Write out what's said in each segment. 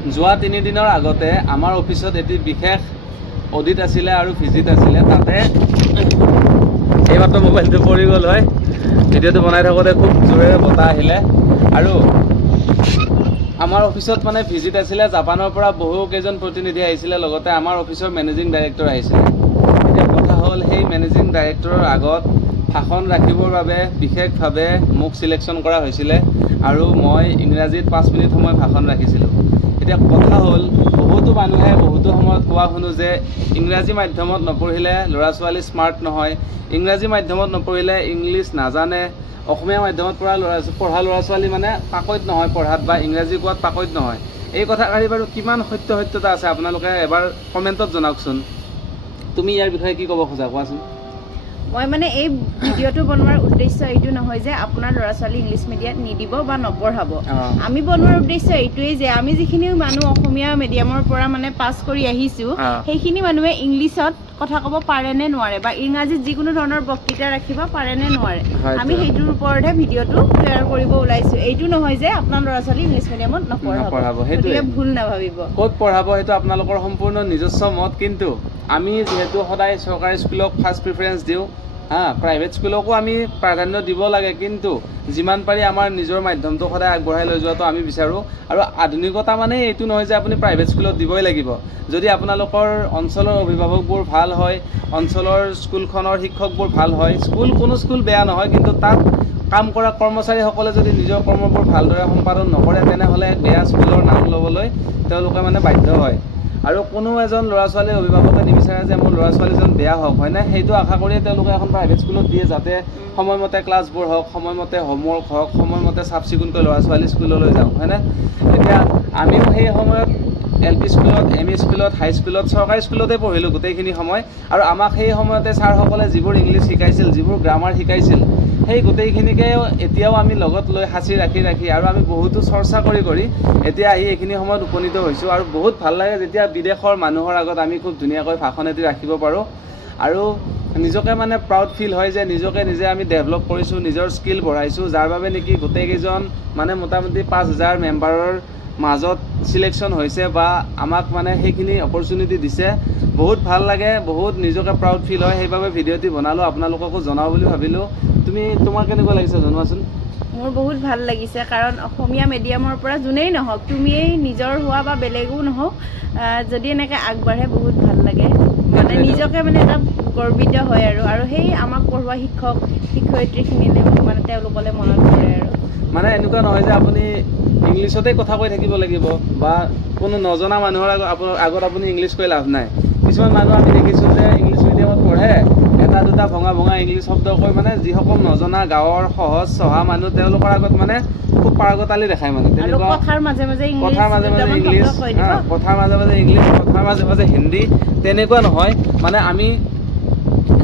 যোৱা 3 দিনৰ আগতে আমাৰ অফিচত এটি বিশেষ অডিট আছিলে আৰু ভিজিট আছিলে। তাতে এইমাত্ৰ মোবাইলটো পৰি গ'ল হয়। ভিডিঅ'টো বনাই থাকোঁতে খুব জোৰেৰে বতাহ আহিলে আৰু আমাৰ অফিচত মানে ভিজিট আছিলে। জাপানৰ পৰা বহুকেইজন প্ৰতিনিধি আহিছিলে, লগতে আমাৰ অফিচৰ মেনেজিং ডাইৰেক্টৰ আহিছিলে। এতিয়া কথা হ'ল, সেই মেনেজিং ডাইৰেক্টৰৰ আগত ভাষণ ৰাখিবৰ বাবে বিশেষভাৱে মোক চিলেকশ্যন কৰা হৈছিলে আৰু মই ইংৰাজীত 5 মিনিট সময় ভাষণ ৰাখিছিলোঁ। এতিয়া কথা হ'ল, বহুতো মানুহে বহুতো সময়ত কোৱা শুনো যে ইংৰাজী মাধ্যমত নপঢ়িলে ল'ৰা ছোৱালী স্মাৰ্ট নহয়, ইংৰাজী মাধ্যমত নপঢ়িলে ইংলিছ নাজানে, অসমীয়া মাধ্যমত পঢ়া ল'ৰা ছোৱালী মানে পাকৈত নহয় পঢ়াত বা ইংৰাজী কোৱাত পাকৈত নহয়। এই কথাষাৰি বাৰু কিমান সত্যতা আছে আপোনালোকে এবাৰ কমেণ্টত জনাওকচোন। তুমি ইয়াৰ বিষয়ে কি ক'ব খোজা, কোৱাচোন। মই মানে এই ভিডিঅ'টো বনোৱাৰ উদ্দেশ্য এইটো নহয় যে আপোনাৰ ল'ৰা ছোৱালী ইংলিছ মিডিয়ামত নিদিব বা নপঢ়াব। আমি বনোৱাৰ উদ্দেশ্য এইটোৱেই যে আমি যিখিনি মানুহ অসমীয়া মিডিয়ামৰ পৰা মানে পাছ কৰি আহিছোঁ, সেইখিনি মানুহে ইংলিছত কথা ক'ব পাৰে নে নোৱাৰে বা ইংৰাজীত যিকোনো ধৰণৰ বক্তৃতা ৰাখিব পাৰে নে নোৱাৰে, আমি সেইটোৰ ওপৰতহে ভিডিঅ'টো তৈয়াৰ কৰিব ওলাইছোঁ। এইটো নহয় যে আপোনাৰ ল'ৰা ছোৱালী ইংলিছ মিডিয়ামত নপঢ়াব, সেইটোৱে ভুল নাভাবিব। ক'ত পঢ়াব সেইটো আপোনালোকৰ সম্পূৰ্ণ নিজস্ব মত, কিন্তু আমি যিহেতু সদায় চৰকাৰী স্কুলক ফাৰ্ষ্ট প্ৰিফাৰেঞ্চ দিওঁ, প্ৰাইভেট স্কুলকো আমি প্ৰাধান্য দিব লাগে, কিন্তু যিমান পাৰি আমাৰ নিজৰ মাধ্যমটো সদায় আগবঢ়াই লৈ যোৱাটো আমি বিচাৰোঁ। আৰু আধুনিকতা মানে এইটো নহয় যে আপুনি প্ৰাইভেট স্কুলত দিবই লাগিব। যদি আপোনালোকৰ অঞ্চলৰ অভিভাৱকবোৰ ভাল হয়, অঞ্চলৰ স্কুলখনৰ শিক্ষকবোৰ ভাল হয়, কোনো স্কুল বেয়া নহয়, কিন্তু তাত কাম কৰা কৰ্মচাৰীসকলে যদি নিজৰ কৰ্মবোৰ ভালদৰে সম্পাদন নকৰে, তেনেহ'লে বেয়া স্কুলৰ নাম ল'বলৈ তেওঁলোকে মানে বাধ্য হয়। আৰু কোনো এজন ল'ৰা ছোৱালীৰ অভিভাৱকে নিবিচাৰে যে মোৰ ল'ৰা ছোৱালীজন বেয়া হওক, হয়নে? সেইটো আশা কৰিয়ে তেওঁলোকে এখন প্ৰাইভেট স্কুলত দিয়ে, যাতে সময়মতে ক্লাছবোৰ হওক, সময়মতে হোমৱৰ্ক হওক, সময়মতে চাফ চিকুণকৈ ল'ৰা ছোৱালী স্কুললৈ যাওক, হয়নে? এতিয়া আমিও সেই সময়ত LP স্কুলত, ME স্কুলত, হাই স্কুলত, চৰকাৰী স্কুলতে পঢ়িলোঁ গোটেইখিনি সময়। আৰু আমাক সেই সময়তে ছাৰসকলে যিবোৰ ইংলিছ শিকাইছিল, যিবোৰ গ্ৰামাৰ শিকাইছিল, সেই গোটেইখিনিকে এতিয়াও আমি লগত লৈ সাঁচি ৰাখি আৰু আমি বহুতো চৰ্চা কৰি এতিয়া আহি এইখিনি সময়ত উপনীত হৈছোঁ। আৰু বহুত ভাল লাগে যেতিয়া বিদেশৰ মানুহৰ আগত আমি খুব ধুনীয়াকৈ ভাষণ এটি ৰাখিব পাৰোঁ আৰু নিজকে মানে প্ৰাউড ফিল হয় যে নিজকে নিজে আমি ডেভেলপ কৰিছোঁ, নিজৰ স্কিল বঢ়াইছোঁ, যাৰ বাবে নেকি গোটেইকেইজন মানে মোটামুটি 5,000 মেম্বাৰৰ মাজত চিলেকশ্যন হৈছে বা আমাক মানে সেইখিনি অপৰচুনিটি দিছে। বহুত ভাল লাগে, বহুত নিজকে প্ৰাউড ফিল হয়। সেইবাবে ভিডিঅ'টি বনালোঁ, আপোনালোককো জনাওঁ বুলি ভাবিলোঁ। তোমাৰ কেনেকুৱা লাগিছে জনোৱাচোন। মোৰ বহুত ভাল লাগিছে, কাৰণ অসমীয়া মিডিয়ামৰ পৰা যোনেই নহওক, তুমিয়েই নিজৰ হোৱা বা বেলেগো নহওক, যদি এনেকৈ আগবাঢ়ে বহুত ভাল লাগে, মানে নিজকে মানে এটা গৰ্বিত হয় আৰু সেই আমাক পঢ়োৱা শিক্ষক শিক্ষয়িত্ৰীখিনিলে মানে তেওঁলোকলৈ মনত পৰে। আৰু মানে এনেকুৱা নহয় যে আপুনি ইংলিছতে কথা কৈ থাকিব লাগিব বা কোনো নজনা মানুহৰ আগত আপুনি ইংলিছ কৈ লাভ নাই। কিছুমান মানুহ আমি দেখিছোঁ যে ইংলিছ মিডিয়ামত পঢ়ে, এটা দুটা ভঙা ইংলিছ শব্দ কৈ, মানে যিসকল নজনা গাঁৱৰ সহজ চহা মানুহ, তেওঁলোকৰ আগত মানে খুব পাৰ্গতালি দেখায়। মানে তেনেকুৱা কথাৰ মাজে মাজে ইংলিছ, কথাৰ মাজে মাজে হিন্দী, তেনেকুৱা নহয়। মানে আমি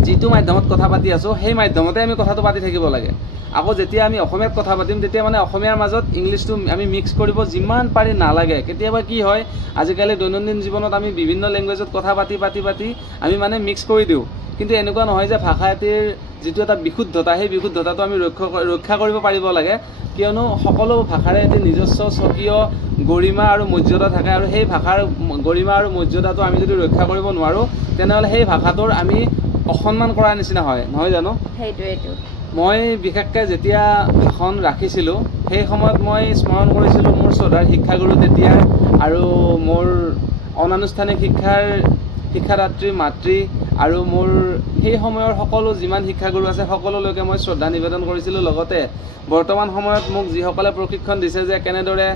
যিটো মাধ্যমত কথা পাতি আছোঁ, সেই মাধ্যমতে আমি কথাটো পাতি থাকিব লাগে। আকৌ যেতিয়া আমি অসমীয়াত কথা পাতিম, তেতিয়া মানে অসমীয়াৰ মাজত ইংলিছটো আমি মিক্স কৰিব যিমান পাৰি নালাগে। কেতিয়াবা কি হয়, আজিকালি দৈনন্দিন জীৱনত আমি বিভিন্ন লেংগুৱেজত কথা পাতি আমি মানে মিক্স কৰি দিওঁ। কিন্তু এনেকুৱা নহয় যে ভাষা এটিৰ যিটো এটা বিশুদ্ধতা, সেই বিশুদ্ধতাটো আমি ৰক্ষা কৰিব পাৰিব লাগে, কিয়নো সকলো ভাষাৰে এটি নিজস্ব স্বকীয় গৰিমা আৰু মৰ্যাদা থাকে। আৰু সেই ভাষাৰ গৰিমা আৰু মৰ্যাদাটো আমি যদি ৰক্ষা কৰিব নোৱাৰোঁ, তেনেহ'লে সেই ভাষাটোৰ আমি অসন্মান কৰাৰ নিচিনা হয়, নহয় জানো? সেইটোৱেইটো। মই বিশেষকৈ যেতিয়া ভাষণ ৰাখিছিলোঁ, সেই সময়ত মই স্মৰণ কৰিছিলোঁ মোৰ শ্ৰদ্ধাৰ শিক্ষাগুৰু তেতিয়া আৰু মোৰ অনানুষ্ঠানিক শিক্ষাদাত্ৰী মাতৃ আৰু মোৰ সেই সময়ৰ সকলো যিমান শিক্ষাগুৰু আছে সকলোলৈকে মই শ্ৰদ্ধা নিবেদন কৰিছিলোঁ। লগতে বৰ্তমান সময়ত মোক যিসকলে প্ৰশিক্ষণ দিছে যে কেনেদৰে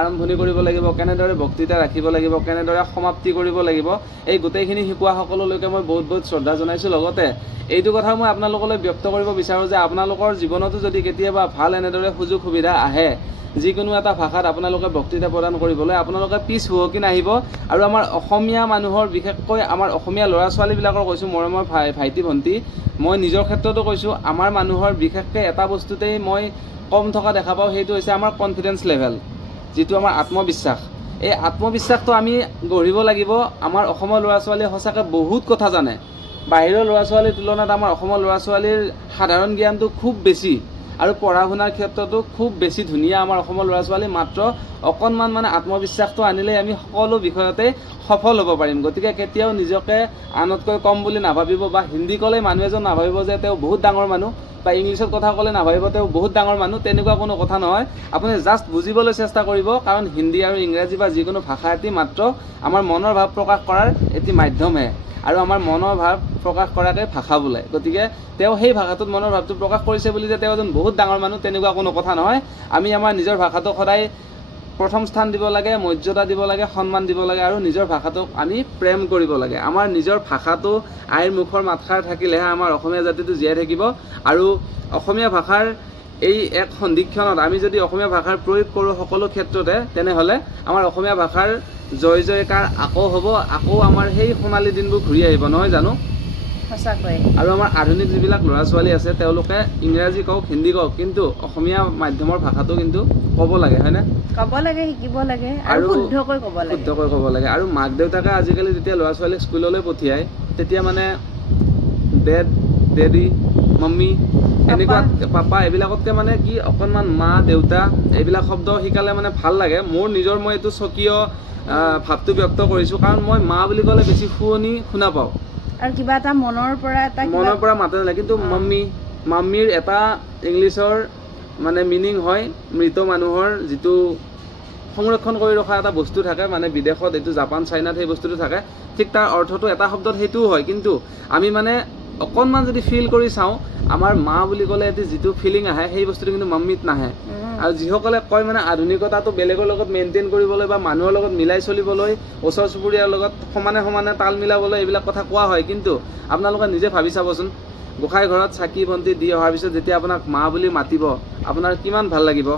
আৰম্ভণি কৰিব লাগিব, কেনেদৰে বক্তৃতা ৰাখিব লাগিব, কেনেদৰে সমাপ্তি কৰিব লাগিব, এই গোটেইখিনি শিকোৱা সকলোলৈকে মই বহুত শ্ৰদ্ধা জনাইছোঁ। লগতে এইটো কথা মই আপোনালোকলৈ ব্যক্ত কৰিব বিচাৰোঁ যে আপোনালোকৰ জীৱনতো যদি কেতিয়াবা ভাল এনেদৰে সুযোগ সুবিধা আহে, যিকোনো এটা ভাষাত আপোনালোকে বক্তৃতা প্ৰদান কৰিবলৈ, আপোনালোকে পিছ হুহকি নাহিব। আৰু আমাৰ অসমীয়া মানুহৰ, বিশেষকৈ আমাৰ অসমীয়া ল'ৰা ছোৱালীবিলাকৰ কৈছোঁ, মৰমৰ ভাইটি ভণ্টি, মই নিজৰ ক্ষেত্ৰতো কৈছোঁ, আমাৰ মানুহৰ বিশেষকৈ এটা বস্তুতেই মই কম থকা দেখা পাওঁ, সেইটো হৈছে আমাৰ কনফিডেন্স লেভেল, যিটো আমাৰ আত্মবিশ্বাস। এই আত্মবিশ্বাসটো আমি গঢ়িব লাগিব। আমাৰ অসমৰ ল'ৰা ছোৱালীয়ে সঁচাকৈ বহুত কথা জানে। বাহিৰৰ ল'ৰা ছোৱালীৰ তুলনাত আমাৰ অসমৰ ল'ৰা ছোৱালীৰ সাধাৰণ জ্ঞানটো খুব বেছি। আৰু পঢ়া শুনাৰ ক্ষেত্ৰতো খুব বেছি ধুনীয়া আমাৰ অসমৰ ল'ৰা ছোৱালী, মাত্ৰ অকণমান মানে আত্মবিশ্বাসটো আনিলেই আমি সকলো বিষয়তে সফল হ'ব পাৰিম। গতিকে কেতিয়াও নিজকে আনতকৈ কম বুলি নাভাবিব, বা হিন্দী ক'লে মানুহ এজন নাভাবিব যে তেওঁ বহুত ডাঙৰ মানুহ, বা ইংলিছত কথা ক'লে নাভাবিব তেওঁ বহুত ডাঙৰ মানুহ, তেনেকুৱা কোনো কথা নহয়। আপুনি জাষ্ট বুজিবলৈ চেষ্টা কৰিব, কাৰণ হিন্দী আৰু ইংৰাজী বা যিকোনো ভাষা এটি মাত্ৰ আমাৰ মনৰ ভাৱ প্ৰকাশ কৰাৰ এটি মাধ্যমহে, আৰু আমাৰ মনৰ ভাৱ প্ৰকাশ কৰাকে ভাষা বোলে। গতিকে তেওঁ সেই ভাষাটোত মনৰ ভাৱটো প্ৰকাশ কৰিছে বুলি যে তেওঁ এজন বহুত ডাঙৰ মানুহ, তেনেকুৱা কোনো কথা নহয়। আমি আমাৰ নিজৰ ভাষাটোক সদায় প্ৰথম স্থান দিব লাগে, মৰ্যাদা দিব লাগে, সন্মান দিব লাগে, আৰু নিজৰ ভাষাটোক আমি প্ৰেম কৰিব লাগে। আমাৰ নিজৰ ভাষাটো আইৰ মুখৰ মাতষাৰ থাকিলেহে আমাৰ অসমীয়া জাতিটো জীয়াই থাকিব। আৰু অসমীয়া ভাষাৰ এই এক সন্ধিক্ষণত আমি যদি অসমীয়া ভাষাৰ প্ৰয়োগ কৰোঁ সকলো ক্ষেত্ৰতে, তেনেহ'লে আমাৰ অসমীয়া ভাষাৰ জয় জয়কাৰ আকৌ হ'ব, আকৌ আমাৰ সেই সোণালী দিনবোৰ ঘূৰি আহিব, নহয় জানো? সঁচাকৈ। আৰু আমাৰ আধুনিক যিবিলাক ল'ৰা ছোৱালী আছে তেওঁলোকে ইংৰাজী কওক, হিন্দী কওক, কিন্তু অসমীয়া মাধ্যমৰ ভাষাটো কিন্তু ক'ব লাগে, হয়নে? ক'ব লাগে, শিকিব লাগে, আৰু শুদ্ধকৈ ক'ব লাগে। শুদ্ধকৈ ক'ব লাগে। আৰু মাক দেউতাকে আজিকালি যেতিয়া ল'ৰা ছোৱালীক স্কুললৈ পঠিয়ায়, তেতিয়া মানে ডেড, ডেডি, মাম্মি, এনেকুৱা পাপা, এইবিলাকতকৈ মানে কি অকণমান মা দেউতা এইবিলাক শব্দ শিকালে মানে ভাল লাগে। মোৰ নিজৰ মই এইটো স্বকীয় ভাৱটো ব্যক্ত কৰিছোঁ, কাৰণ মই মা বুলি ক'লে বেছি শুৱনি শুনা পাওঁ, আৰু কিবা এটা মনৰ পৰা মাতে নালাগে। কিন্তু মাম্মিৰ এটা ইংলিছৰ মানে মিনিং হয় মৃত মানুহৰ যিটো সংৰক্ষণ কৰি ৰখা এটা বস্তু থাকে, মানে বিদেশত এইটো জাপান চাইনাত সেই বস্তুটো থাকে, ঠিক তাৰ অৰ্থটো এটা শব্দত সেইটোও হয়। কিন্তু আমি মানে অকণমান যদি ফিল কৰি চাওঁ, আমাৰ মা বুলি ক'লে এটি যিটো ফিলিং আহে সেই বস্তুটো কিন্তু মাম্মিত নাহে। আৰু যিসকলে কয় মানে আধুনিকতাটো বেলেগৰ লগত মেইনটেইন কৰিবলৈ বা মানুহৰ লগত মিলাই চলিবলৈ, ওচৰ চুবুৰীয়াৰ লগত সমানে সমানে তাল মিলাবলৈ এইবিলাক কথা কোৱা হয়। কিন্তু আপোনালোকে নিজে ভাবি চাবচোন, গোঁসাই ঘৰত চাকি বন্তি দি অহাৰ পিছত যেতিয়া আপোনাক মা বুলি মাতিব, আপোনাৰ কিমান ভাল লাগিব।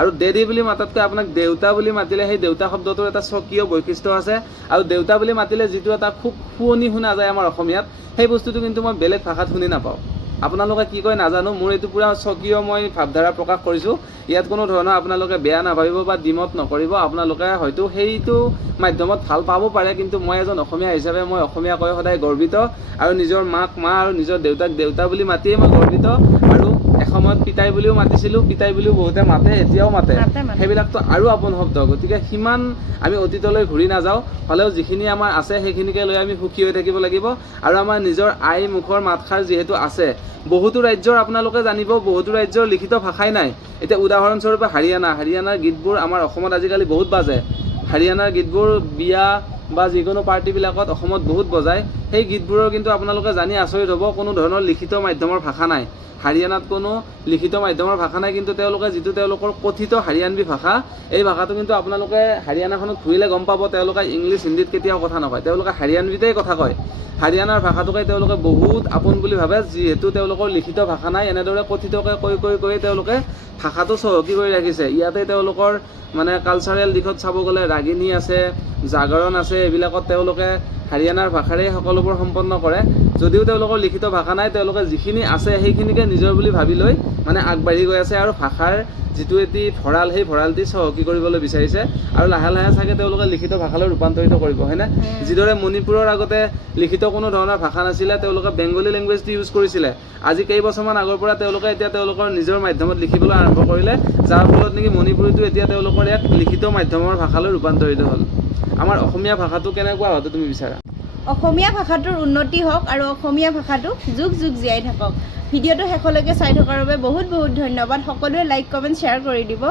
আৰু ডেডি বুলি মাতাতকৈ আপোনাক দেউতা বুলি মাতিলে সেই দেউতা শব্দটোৰ এটা স্বকীয় বৈশিষ্ট্য আছে, আৰু দেউতা বুলি মাতিলে যিটো এটা খুব শুৱনি শুনা যায় আমাৰ অসমীয়াত, সেই বস্তুটো কিন্তু মই বেলেগ ভাষাত শুনি নাপাওঁ। আপোনালোকে কি কয় নাজানো, মোৰ এইটো পূৰা স্বকীয় মই ভাৱধাৰা প্ৰকাশ কৰিছোঁ। ইয়াত কোনো ধৰণৰ আপোনালোকে বেয়া নাভাবিব বা দ্বিমত নকৰিব। আপোনালোকে হয়তো সেইটো মাধ্যমত ভাল পাব পাৰে, কিন্তু মই এজন অসমীয়া হিচাপে মই অসমীয়া কৈ সদায় গৰ্বিত, আৰু নিজৰ মাক মা আৰু নিজৰ দেউতাক দেউতা বুলি মাতিয়ে মই গৰ্বিত। আৰু এসময়ত পিতাই বুলিও মাতিছিলোঁ, পিতাই বুলিও বহুতে মাতে, এতিয়াও মাতে, সেইবিলাকতো আৰু আপোন শব্দ। গতিকে সিমান আমি অতীতলৈ ঘূৰি নাযাওঁ, হ'লেও যিখিনি আমাৰ আছে সেইখিনিকে লৈ আমি সুখী হৈ থাকিব লাগিব। আৰু আমাৰ নিজৰ আই মুখৰ মাতষাৰ যিহেতু আছে, বহুতো ৰাজ্যৰ আপোনালোকে জানিব, বহুতো ৰাজ্যৰ লিখিত ভাষাই নাই। এতিয়া উদাহৰণস্বৰূপে হাৰিয়ানাৰ গীতবোৰ আমাৰ অসমত আজিকালি বহুত বাজে। হাৰিয়ানাৰ গীতবোৰ বিয়া বা যিকোনো পাৰ্টিবিলাকত অসমত বহুত বজায়। সেই গীতবোৰৰ কিন্তু আপোনালোকে জানি আচৰিত হ'ব, কোনো ধৰণৰ লিখিত মাধ্যমৰ ভাষা নাই। হাৰিয়ানাত কোনো লিখিত মাধ্যমৰ ভাষা নাই, কিন্তু তেওঁলোকে যিটো তেওঁলোকৰ কথিত হাৰিয়ানবী ভাষা, এই ভাষাটো কিন্তু আপোনালোকে হাৰিয়ানাখনত ঘূৰিলে গম পাব, তেওঁলোকে ইংলিছ হিন্দীত কেতিয়াও কথা নকয়, তেওঁলোকে হাৰিয়ানবীতেই কথা কয়। হাৰিয়ানাৰ ভাষাটোকে তেওঁলোকে বহুত আপোন বুলি ভাবে, যিহেতু তেওঁলোকৰ লিখিত ভাষা নাই। এনেদৰে কথিতকৈ কৈ তেওঁলোকে ভাষাটো চহকী কৰি ৰাখিছে। ইয়াতে তেওঁলোকৰ মানে কালচাৰেল দিশত চাব গ'লে ৰাগিনী আছে, জাগৰণ আছে, এইবিলাকত তেওঁলোকে হাৰিয়ানাৰ ভাষাৰে সকলোবোৰ সম্পন্ন কৰে। যদিও তেওঁলোকৰ লিখিত ভাষা নাই, তেওঁলোকে যিখিনি আছে সেইখিনিকে নিজৰ বুলি ভাবি লৈ মানে আগবাঢ়ি গৈ আছে, আৰু ভাষাৰ যিটো এটি ভঁৰাল, সেই ভঁৰালটি চহকী কৰিবলৈ বিচাৰিছে, আৰু লাহে লাহে চাগে তেওঁলোকে লিখিত ভাষালৈ ৰূপান্তৰিত কৰিব, হয়নে? যিদৰে মণিপুৰৰ আগতে লিখিত কোনো ধৰণৰ ভাষা নাছিলে, তেওঁলোকে বেংগলী লেংগুৱেজটো ইউজ কৰিছিলে। আজি কেইবছৰমান আগৰ পৰা তেওঁলোকে এতিয়া তেওঁলোকৰ নিজৰ মাধ্যমত লিখিবলৈ আৰম্ভ কৰিলে, যাৰ ফলত নেকি মণিপুৰীটো এতিয়া তেওঁলোকৰ এক লিখিত মাধ্যমৰ ভাষালৈ ৰূপান্তৰিত হ'ল। আমাৰ অসমীয়া ভাষাটো কেনেকুৱা হোৱাটো তুমি বিচাৰা? অসমীয়া ভাষাটোৰ উন্নতি হওক, আৰু অসমীয়া ভাষাটো যুগ যুগ জীয়াই থাকক। ভিডিঅ'টো শেষলৈকে চাই থকাৰ বাবে বহুত বহুত ধন্যবাদ। সকলোৱে লাইক, কমেণ্ট, শ্বেয়াৰ কৰি দিব।